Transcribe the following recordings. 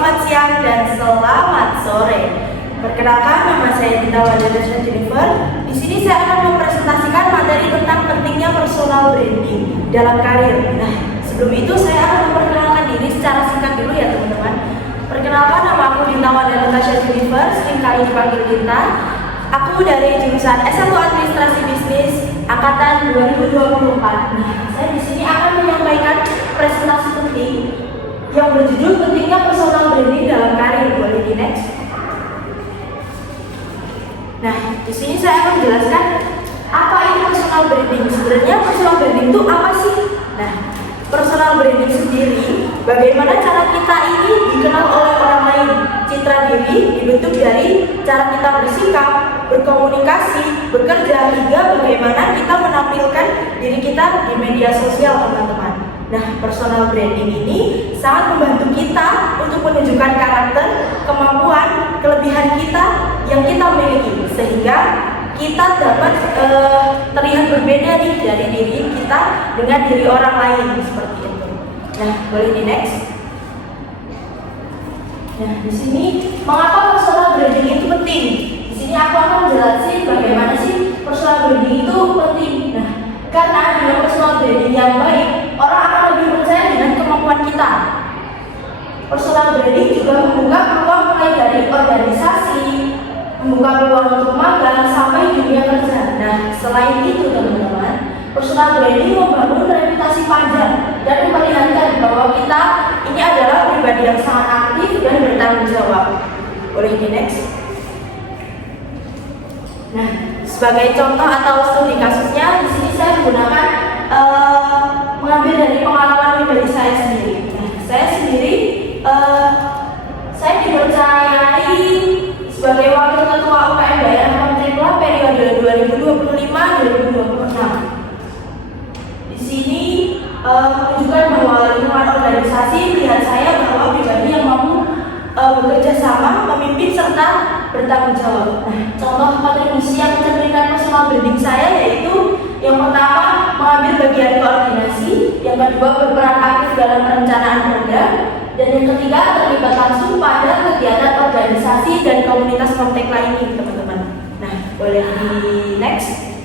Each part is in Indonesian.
selamat siang dan selamat sore. Perkenalkan, nama saya Dinda Walidasyah Jennifer. Di sini saya akan mempresentasikan materi tentang pentingnya personal branding dalam karir. Nah, sebelum itu saya akan memperkenalkan diri secara singkat dulu ya teman-teman. Perkenalkan, nama aku Dinda Walidasyah Jennifer, sering kali dipanggil Dinda. Aku dari jurusan S1 Administrasi Bisnis angkatan 2024. Nah, saya di sini akan menyampaikan presentasi penting yang berjudul pentingnya personal branding dalam karir. Boleh di next. Nah, di sini saya akan menjelaskan apa itu personal branding. Sebenarnya personal branding itu apa sih? Nah, personal branding sendiri bagaimana cara kita ini dikenal oleh orang lain. Citra diri dibentuk dari cara kita bersikap, berkomunikasi, bekerja, hingga bagaimana kita menampilkan diri kita di media sosial, teman-teman. Nah, personal branding ini sangat membantu kita untuk menunjukkan karakter, kemampuan, kelebihan kita yang kita miliki, sehingga kita dapat terlihat berbeda nih dari diri kita dengan diri orang lain, seperti itu. Nah, boleh di next. Nah, di sini mengapa personal branding itu penting? Di sini aku akan menjelaskan bagaimana sih personal branding itu penting. Nah, karena dengan personal branding yang baik, orang akan lebih percaya dengan kemampuan kita. Personal branding juga membuka peluang mulai dari organisasi, membuka peluang untuk magang sampai dunia kerja. Nah, selain itu teman-teman, personal branding membangun reputasi panjang dan memperlihatkan bahwa kita ini adalah pribadi yang sangat aktif dan bertanggung jawab. Boleh di next. Nah, sebagai contoh atau studi kasusnya, di sini saya menggunakan mengambil dari pengalaman pribadi saya sendiri. Nah, saya sendiri saya dipercayai sebagai wakil ketua UKM daerah Pemtepla periode 2025-2026. Di sini menunjukkan bahwa lingkungan organisasi melihat saya bahwa pribadi yang mampu bekerja sama, memimpin serta bertanggung jawab. Nah, contoh kontribusi yang mencerminkan personal branding saya yaitu yang pertama mengambil bagian koordinasi, yang kedua berperan aktif dalam perencanaan program, dan yang ketiga terlibat langsung pada kegiatan organisasi dan komunitas Pemtepla ini, teman-teman. Nah, boleh di next.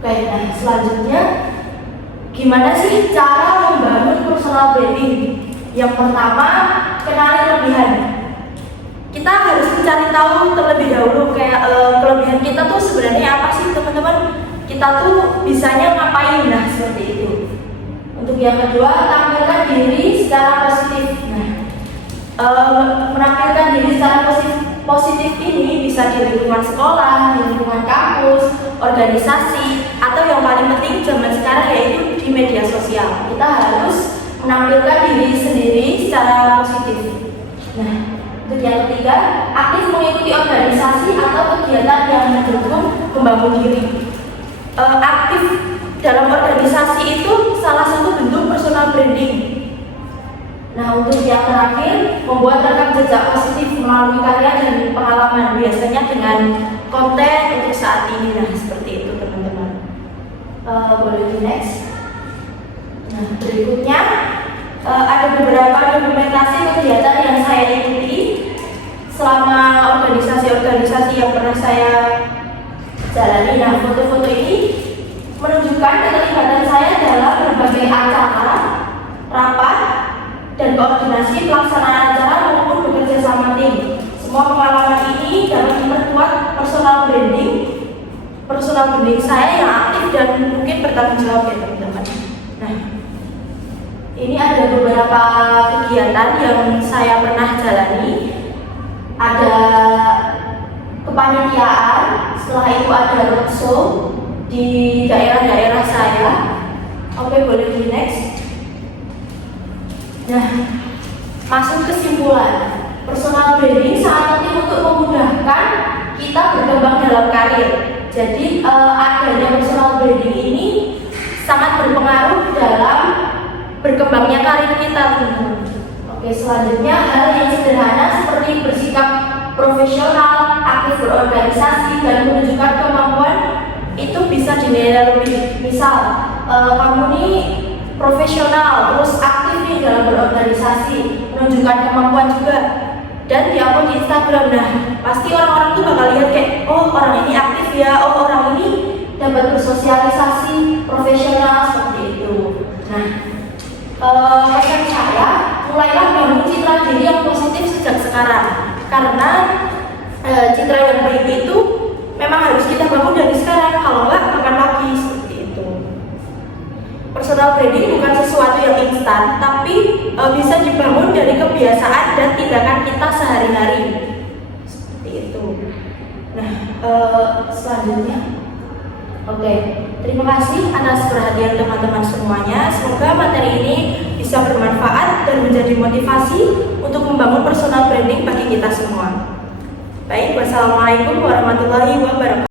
Oke, nah selanjutnya gimana sih cara membangun personal branding? Yang pertama, kenali kelebihan. Kita harus mencari tahu terlebih dahulu kayak kelebihan kita tuh sebenarnya apa sih, teman-teman? Kita tuh bisanya ngapain? Nah, seperti itu. Untuk yang kedua, tampilkan diri secara positif. Nah, menampilkan diri secara positif ini bisa di lingkungan sekolah, di lingkungan kampus, organisasi, atau yang paling penting zaman sekarang yaitu di media sosial. Kita harus menampilkan diri sendiri secara positif. Nah, untuk yang ketiga, aktif mengikuti organisasi atau kegiatan yang mendukung membangun diri. Aktif dalam organisasi itu salah satu bentuk personal branding. Nah, untuk yang terakhir, membuat rekam jejak positif melalui karya dan pengalaman, biasanya dengan konten untuk saat ini. Nah, seperti itu teman-teman. Boleh di next. Nah, berikutnya ada beberapa dokumentasi kegiatan yang saya ikuti selama organisasi-organisasi yang pernah saya jalani. Nah, foto-foto ini menunjukkan keterlibatan saya dalam berbagai acara, rapat, dan koordinasi pelaksanaan acara maupun bekerja sama tim. Semua pengalaman ini dapat memperkuat personal branding saya yang aktif dan mungkin bertanggung jawab ya teman-teman. Nah, ini ada beberapa kegiatan yang saya pernah jalani. Ada kepanitiaan, setelah itu ada roadshow di daerah-daerah saya. Oke, boleh di next. Nah, masuk kesimpulan, personal branding sangat penting untuk memudahkan kita berkembang dalam karir. Jadi adanya personal branding ini sangat berpengaruh dalam berkembangnya karir kita, teman-teman. Oke, selanjutnya hal yang sederhana seperti bersikap profesional, aktif berorganisasi, dan menunjukkan kemampuan itu bisa dinilai lebih. Misal kamu nih profesional, terus aktif nih dalam berorganisasi, menunjukkan kemampuan juga, dan diupload di Instagram. Nah, pasti orang-orang tuh bakal lihat kayak, oh orang ini aktif ya, oh orang ini dapat bersosialisasi profesional seperti itu. Nah, pesan saya, mulailah bangun citra diri yang positif sejak sekarang, karena citra yang baik itu memang harus kita bangun dari sekarang, kalau enggak kapan lagi, seperti itu. Personal branding bukan sesuatu yang instan, tapi bisa dibangun dari kebiasaan dan tindakan kita sehari-hari, seperti itu. Nah, selanjutnya, oke, terima kasih atas perhatian teman-teman semuanya. Semoga materi ini bisa bermanfaat dan menjadi motivasi untuk membangun personal branding bagi kita semua. Baik, wassalamualaikum warahmatullahi wabarakatuh.